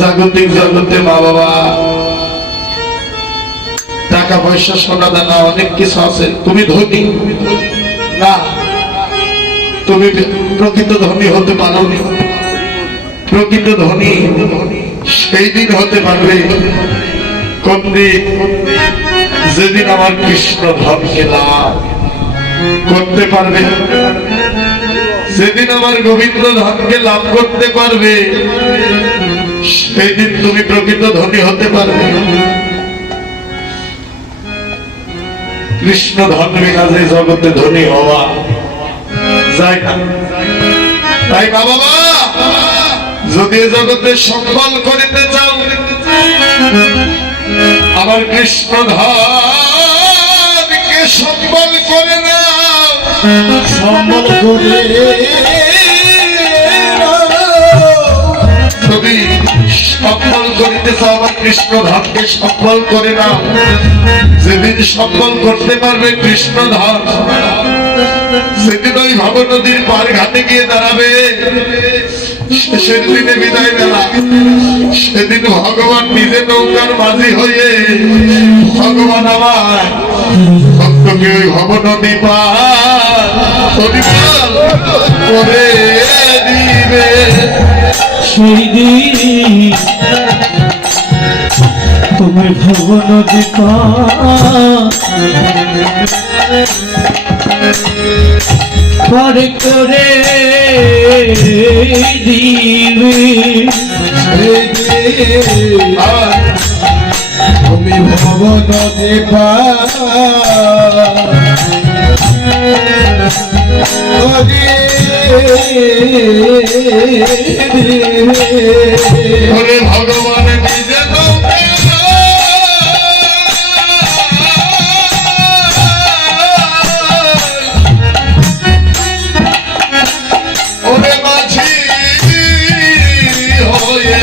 জাগতিক জগতে মা বাবা টাকা পয়সা সোনা দানা অনেক কিছু আছে, তুমি ধনী না, তুমি প্রকৃত ধনী হতে পারো। প্রকৃত ধনী সেই দিন হতে পারবে কোন দিন, যেদিন আমার কৃষ্ণ ধনকে লাভ করতে পারবে, যেদিন আমার গোবিন্দ ধনকে লাভ করতে পারবে, সেই দিন তুমি প্রকৃত ধনী হতে পারবে। কৃষ্ণ ধন বিনা যে জগতে ধনী হওয়া যায় না। তাই বাবা যদি জগতে সম্বল করিতে চাও, আমার কৃষ্ণ ধনকে সম্বল করে নাও। সম্বল করে যদি সম্বল করিতে চাও, আমার কৃষ্ণ ধনকে সম্বল করে নাও। যেদিন সম্বল করতে পারবে কৃষ্ণ ধন, সেদিন ওই ভব নদীর পার ঘাটে গিয়ে দাঁড়াবে। শেষের দিনে বিদায় বেলা, সেদিন ভগবান নিজে নৌকার মাঝি হয়ে ভগবান আমার ভক্তকে ওই ভব নদী পার করে দিবে। সেই দিন তোমার ভব নদী পার করে দিবে। তুমি ভব নদী পার করে ভগবান নিজে ওরে মাঝি হয়ে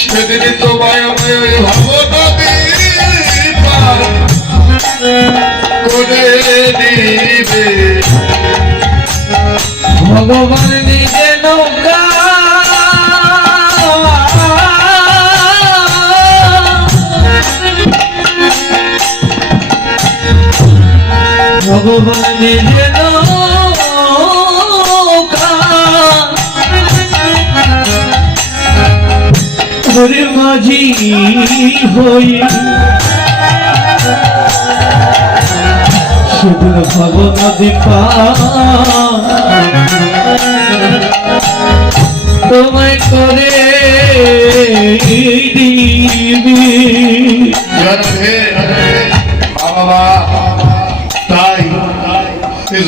সেদিন তোমায় আমি ওই ভব নদী পার করে দিবে। ভগবান নিজে নৌকা ভগবান নিজে নৌকা ধরে মাঝি হই সেদিন ভব নদী তোমায় করে দিবি। তাই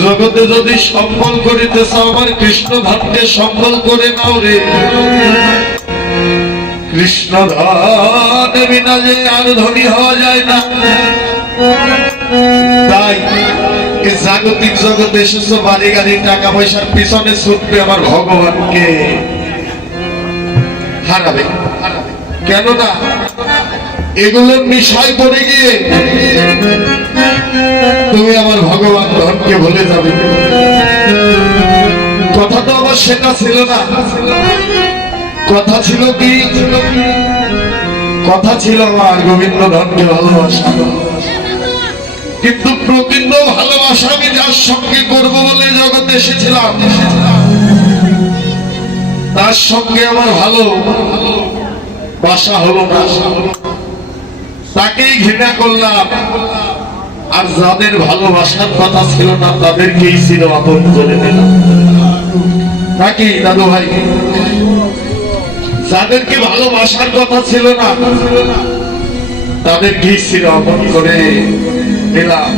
জগতে যদি সম্বল করিতে চাও, আমার কৃষ্ণ ধনকে সম্বল করে নাও রে। কৃষ্ণ ধন বিনা যে আর ধনী হওয়া যায় না। তাই জাগতিক জগতে এসেছো বাড়ি গাড়ি টাকা পয়সার পিছনে ছুটবে, আমার ভগবানকে হারাবে। কেননা এগুলোর বিষয় পড়ে গিয়ে তুমি আমার ভগবান ধনকে ভুলে যাবে। কথা তো আমার সেটা ছিল না। কথা ছিল কি? কথা ছিল আমার গোবিন্দ ধনকে ভালোবাসা। কিন্তু প্রকৃত ভালোবাসা আমি যার সঙ্গে করবো বলে জগতে এসেছিলাম, তার সঙ্গে আমার ভালো বাসা হলো না, তাকেই ঘৃণা করলাম। আর যাদের ভালোবাসার কথা ছিল না, তাদেরকেই ছিল আপন করে দিলাম। নাকি দাদু ভাই? যাদেরকে ভালোবাসার কথা ছিল না, তাদেরকেই ছিল আপন করে দিলাম।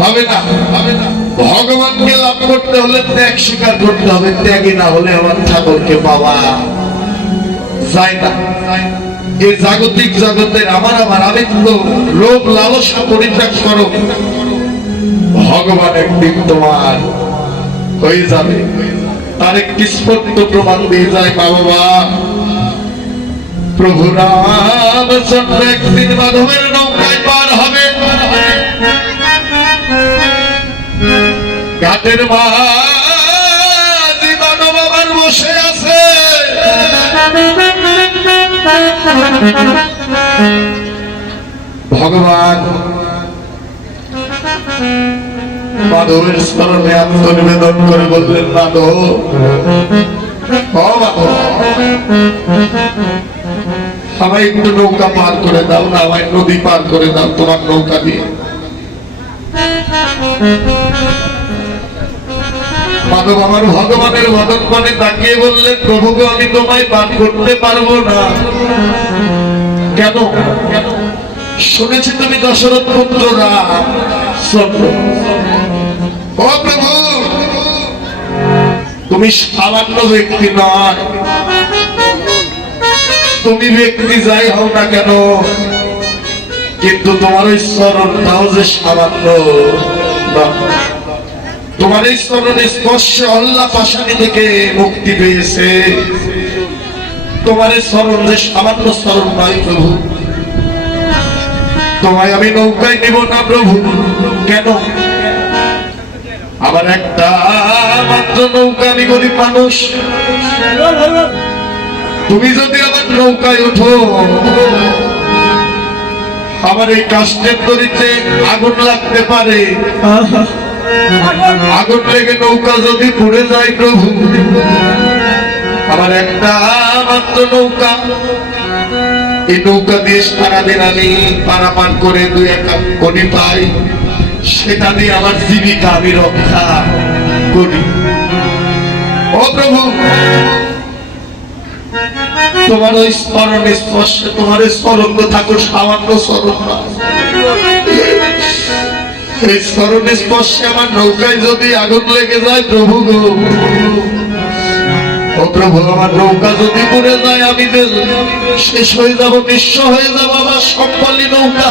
হবে না, হবে না। ভগবানকে লাভ করতে হলে ত্যাগ স্বীকার করতে হবে। ত্যাগই না হলে আমার ঠাকুরকে পাওয়া যায় না। এই জাগতিক জগতের আমার আমিত্ব লোভ লালসা পরিত্যাগ করো, ভগবান একদিন তোমার হয়ে যাবে। তার একটি স্পষ্ট প্রমাণ দিয়ে যায় মা বাবা। প্রভু রামচন্দ্র একদিন মাধবের নৌকায় পার হবে। ঘাটের মাঝি মানব আমার বসে আছে ভগবান মাধবের স্মরণে আত্মনিবেদন করে বললেন মাধব, ও মাধব, আমায় একটু নৌকা পার করে দাও না, আমায় নদী পার করে দাও তোমার নৌকা দিয়ে। মাধব আমার ভগবানের বদন পানে তাকিয়ে বললেন, প্রভু গো, আমি তোমায় পার করতে পারবো না। কেন? শুনেছি তুমি দশরথ পুত্র রাম। ও প্রভু, তুমি সামান্য ব্যক্তি নয়, তুমি ব্যক্তি যাই হও না কেন, কিন্তু তোমার ওই চরণটাও যে সামান্য না। তোমার এই চরণের স্পর্শে অল্লাহ পাশানি থেকে মুক্তি পেয়েছে। তোমার এই চরণ যে সামান্য চরণ নয় প্রভু। তোমায় আমি নৌকায় নেব না প্রভু। কেন? আমার একটা মাত্র নৌকা, আমি গরিব মানুষ। তুমি যদি আমার নৌকায় ওঠো, আমার এই কাষ্টের দড়িতে আগুন লাগতে পারে। আগুন লেগে নৌকা যদি পুড়ে যায় প্রভু, আমার একটা মাত্র নৌকা, এই নৌকা দিয়ে সারাদিন আমি পারাপার করে দুই এক কোটি পাই, সেটা দিয়ে আমার জীবিকা আমি রক্ষা করি। ও প্রভু, তোমার ওই স্মরণ স্পর্শে, তোমার ওই স্মরণ থাকুক সামান্য স্মরণ না, এই স্মরণ স্পর্শে আমার নৌকায় যদি আগুন লেগে যায় প্রভু গো, ও প্রভু, আমার নৌকা যদি পুড়ে যায়, আমি শেষ হয়ে যাব, নিঃস্ব হয়ে যাব, আমার সম্পলি নৌকা।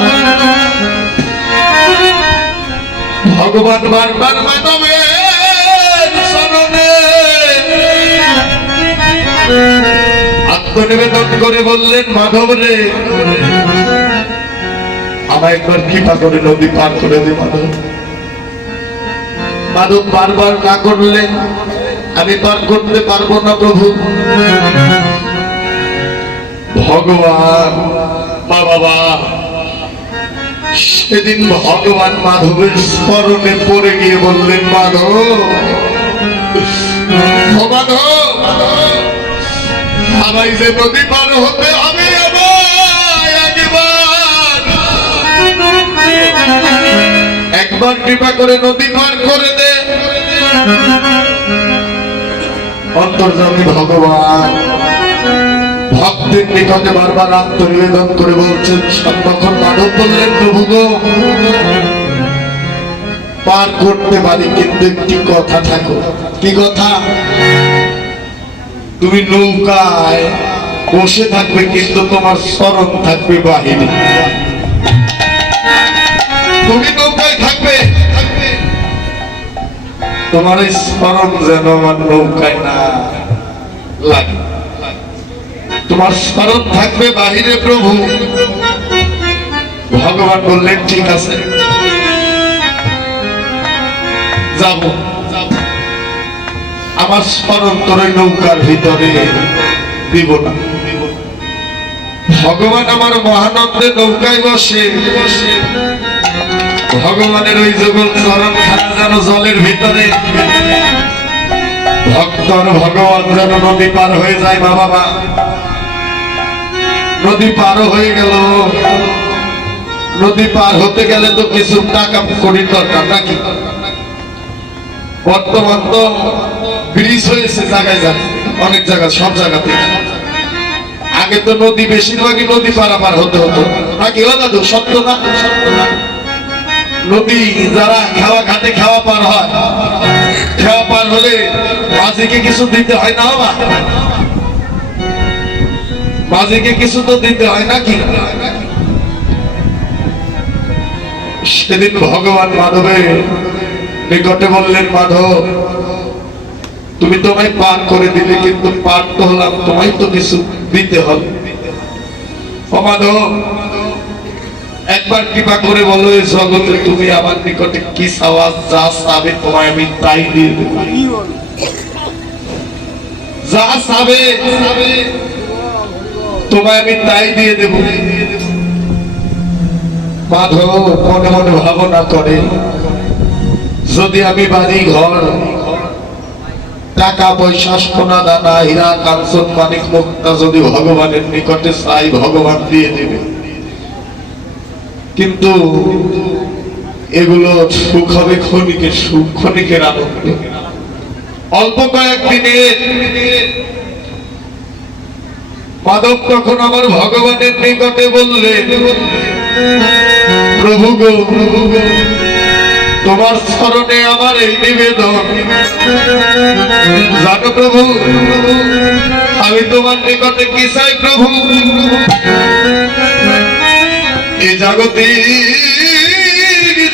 ভগবান বারবার মাধবের চরণে আত্মনিবেদন করে বললেন, মাধব রে, আমায় একবার কৃপা করে নদী পার করে দে মাধব। মাধব বারবার না করলেন, আমি পার করতে পারবো না প্রভু। ভগবান বাবা, সেদিন ভগবান মাধবের স্মরণে পড়ে গিয়ে বললেন, মাধব, ও মাধব, আমায় যে নদী পার হতে হবে, একবার কৃপা করে নদী পার করে দে। অন্তর্যামী ভগবান ভক্তের নিকটে বারবার আত্মনিবেদন করে বলছেন। তখন মাধব বললেন, প্রভু গো, পার করতে পারি, কিন্তু একটি কথা থাকো। কি কথা? তুমি নৌকায় বসে থাকবে, কিন্তু তোমার স্মরণ থাকবে বাহিরে। তুমি নৌকায় থাকবে, তোমার এই স্মরণ যেন আমার নৌকায় না লাগে। তোমার স্মরণ থাকবে বাহিরে প্রভু। ভগবান বললেন, ঠিক আছে, যাব। আমার স্মরণ তোর নৌকার ভিতরে দিব না। ভগবান আমার মহানন্দে নৌকায় বসে, ভগবানের ওই যুগল চরণ খানা যেন জলের ভিতরে, ভক্তর ভগবান যেন নদী পার হয়ে যায়। বাবা, নদী পার হয়ে গেল। নদী পার হতে গেলে তো কিছু টাকা কড়ির দরকার নাকি? বর্তমান তো ব্রিজ হয়েছে জায়গায় জায়গায়, অনেক জায়গায়, সব জায়গাতে। আগে তো নদী বেশিরভাগই নদী পারাপার হতে হতো নাকি? ও দাদু, সত্য না? নদী যারা খাওয়া ঘাটে খাওয়া পার হয়, খাওয়া পার হলে মাঝিকে কিছু দিতে হয় না? বাবা, মাঝিকে কিছু তো দিতে হয় নাকি? সেদিন ভগবান মাধবের নিকটে বললেন, মাধব, তুমি তোমায় পার করে দিলে, কিন্তু পার তো হলাম, তোমায় তো কিছু দিতে হবে। ও মাধব, একবার কৃপা করে বলো এই জগতে তুমি আমার নিকটে কি চাওয়া, যা চাবে তোমায় আমি তাই দিয়ে দেবো। যা চাবে তোমায় আমি তাই দিয়ে দেব। মাধব মনে মনে ভাবনা করে, যদি আমি বাড়ি ঘর, টাকা পয়সা, সোনা দানা, হীরা কাঞ্চন, মানিক মুক্তা যদি ভগবানের নিকটে চাই, ভগবান দিয়ে দেবে। কিন্তু এগুলো সুখ হবে ক্ষণিকের সুখ, ক্ষণিকের আনন্দ, অল্প কয়েকদিনের। মাধব তখন আমার ভগবানের নিকটে বললে, প্রভু গো, তোমার স্মরণে আমার এই নিবেদন। জানো প্রভু, আমি তোমার নিকটে কি চাই প্রভু? এই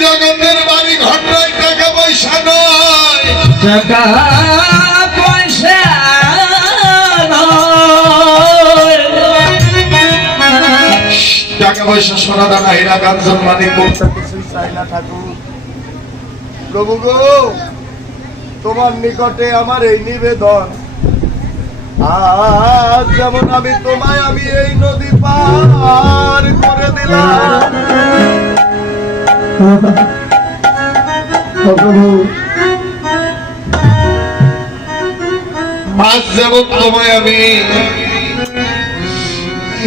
জগতের বাড়ি ঘর নয়, টাকা পয়সা নয়, টাকা পয়সা নয়, টাকা পয়সা, সোনা দানা, হীরা কাঞ্চন, মানিক মুক্তা কিছুই চাই না ঠাকুর। প্রভু গো, তোমার নিকটে আমার এই নিবেদন, আজ যেমন আমি তোমায় আমি এই নদী পার করে দিলাম, প্রভু আজ যেমন তোমায় আমি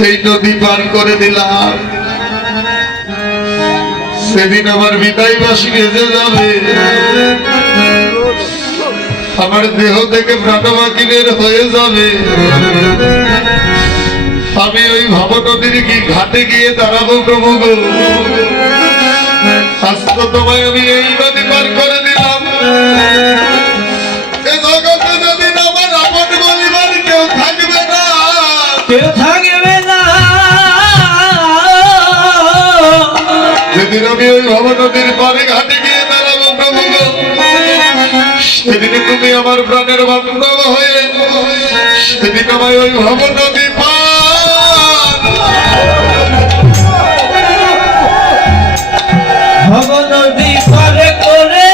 এই নদী পার করে দিলাম, সেদিন আমার বিদায় বাসী ভেসে যাবে, আমার দেহ থেকে প্রাণবাকি বের হয়ে যাবে। আমি ওই ভব নদীর ঘাটে গিয়ে দাঁড়াবো প্রভু গো। আজ তো তোমায় আমি এই নদী পার করে দিলাম, এ জগতে যদি আমার আপন বলিবার কেউ থাকবে না, কেউ থাকবে না। সেদিন আমি ওই ভব নদীর পারে ঘাটে গিয়ে দাঁড়াবো প্রভু গো। সেদিন তুমি আমার প্রাণের বান্ধব হয়ে, সেদিন আমায় ওই ভব নদী পার, ভব নদী পারে করে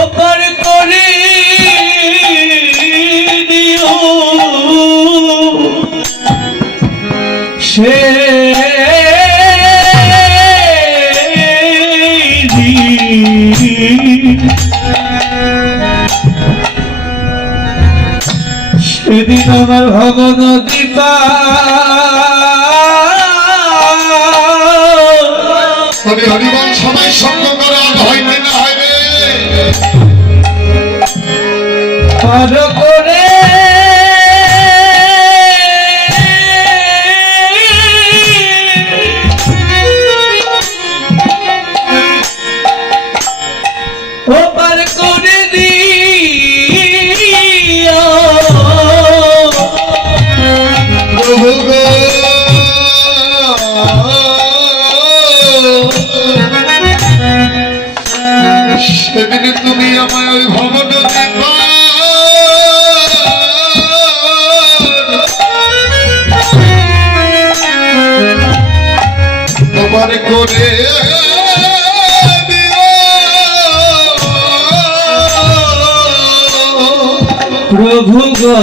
ওপার করে দিও সে সেদিন আমার ভব নদী হরি হরিবল সবাই সঙ্গ করা হইতে না হইবে, পার করে ওপার করে দিও প্রভু গো। সেদিন তুমি আমায় ওই ভব নদী পার, তোমার করে দিও প্রভু গো।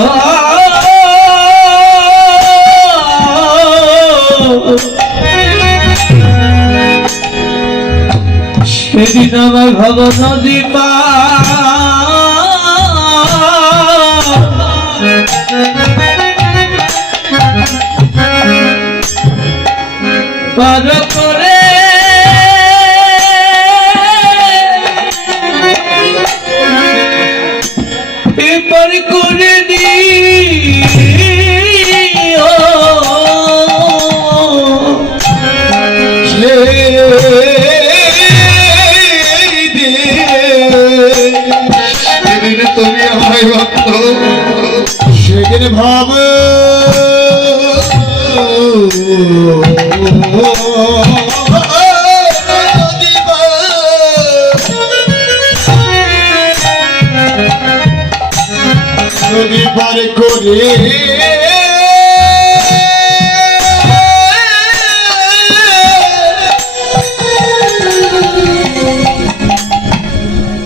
সেদিন আমার ভব নদী পার করে এপার করে দিও সেদিন তুমি আমায় ভক্ত, সেদিন ভাব করে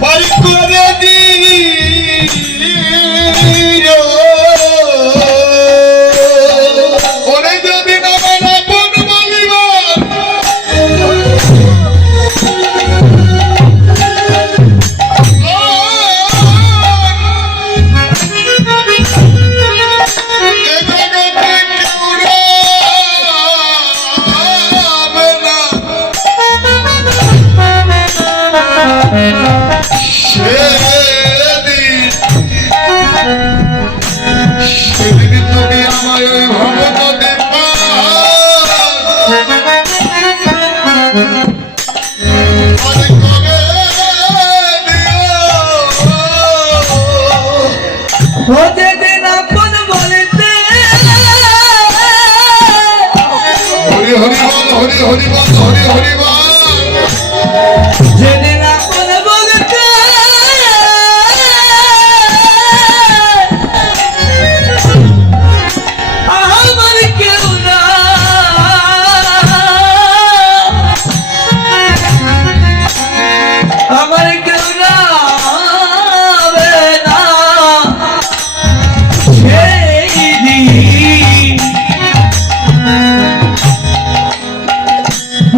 বাড়ি করে দিও ওরে যদি আমার আপন বলিবার সেদিন তুমি আমায় ওই ভবনতে ও যেদিন আপন বলতে হরি হরি বল হরি হরি বল হরি হরি বল যেদিন আপন বলতে আমার কেউ না আমার কেউ না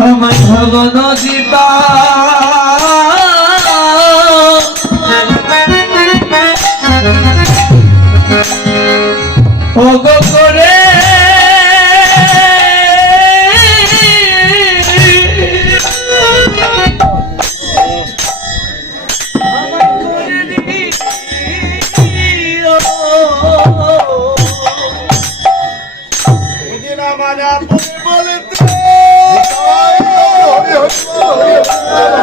আমার ভগন দীপা ওগো করে আমার করে দিও সেদিন আমার আপন বলতে হরি হরি বল হরি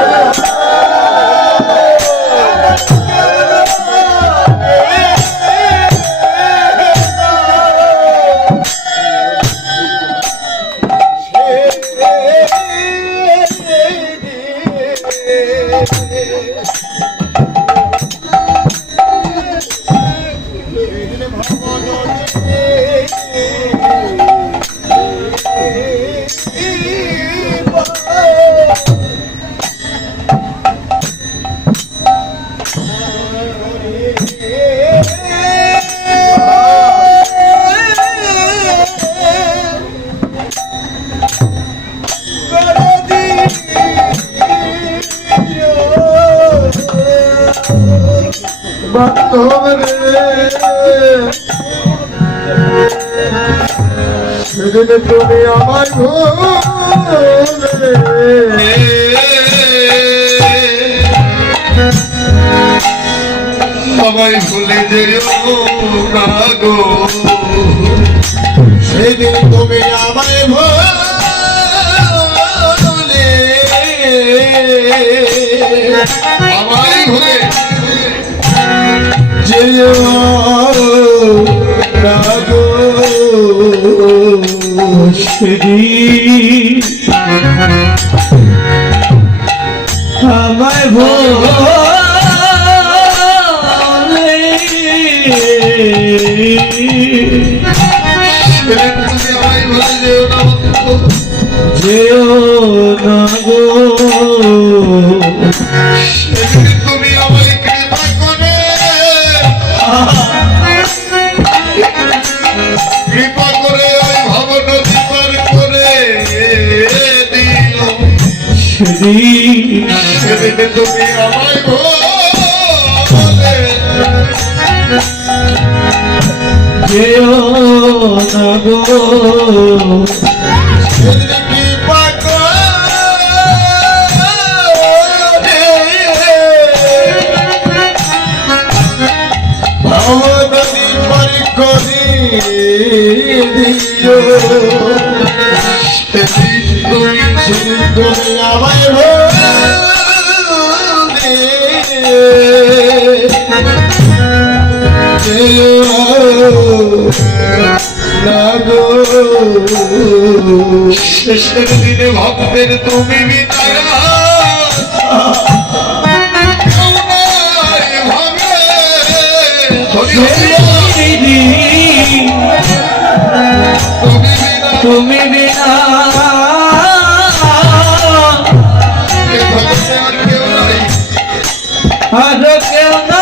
সেদিন তুমি আমার ভুলে সবাই ভুলে যেও না গো সেদিন তুমি আমায় ভুলে আমায় ভুলে যেও না গো সেদিন আমায় ভোলে যেও না গো তুমি আমায় কৃপা করে কৃপা করে ওই ভবন দীপার করে দিও সেদিন তুমি আমায় ভোলে যেও না গো সেদিন কৃপা করে ভবন দীপার করে দিও সেদিন তুমি আমায় ভোলে শেষের দিনে ভক্তের তুমি বিদায় সেদিন তুমি বিনা এ জগতে আর কেউ নাই। আর কেউ না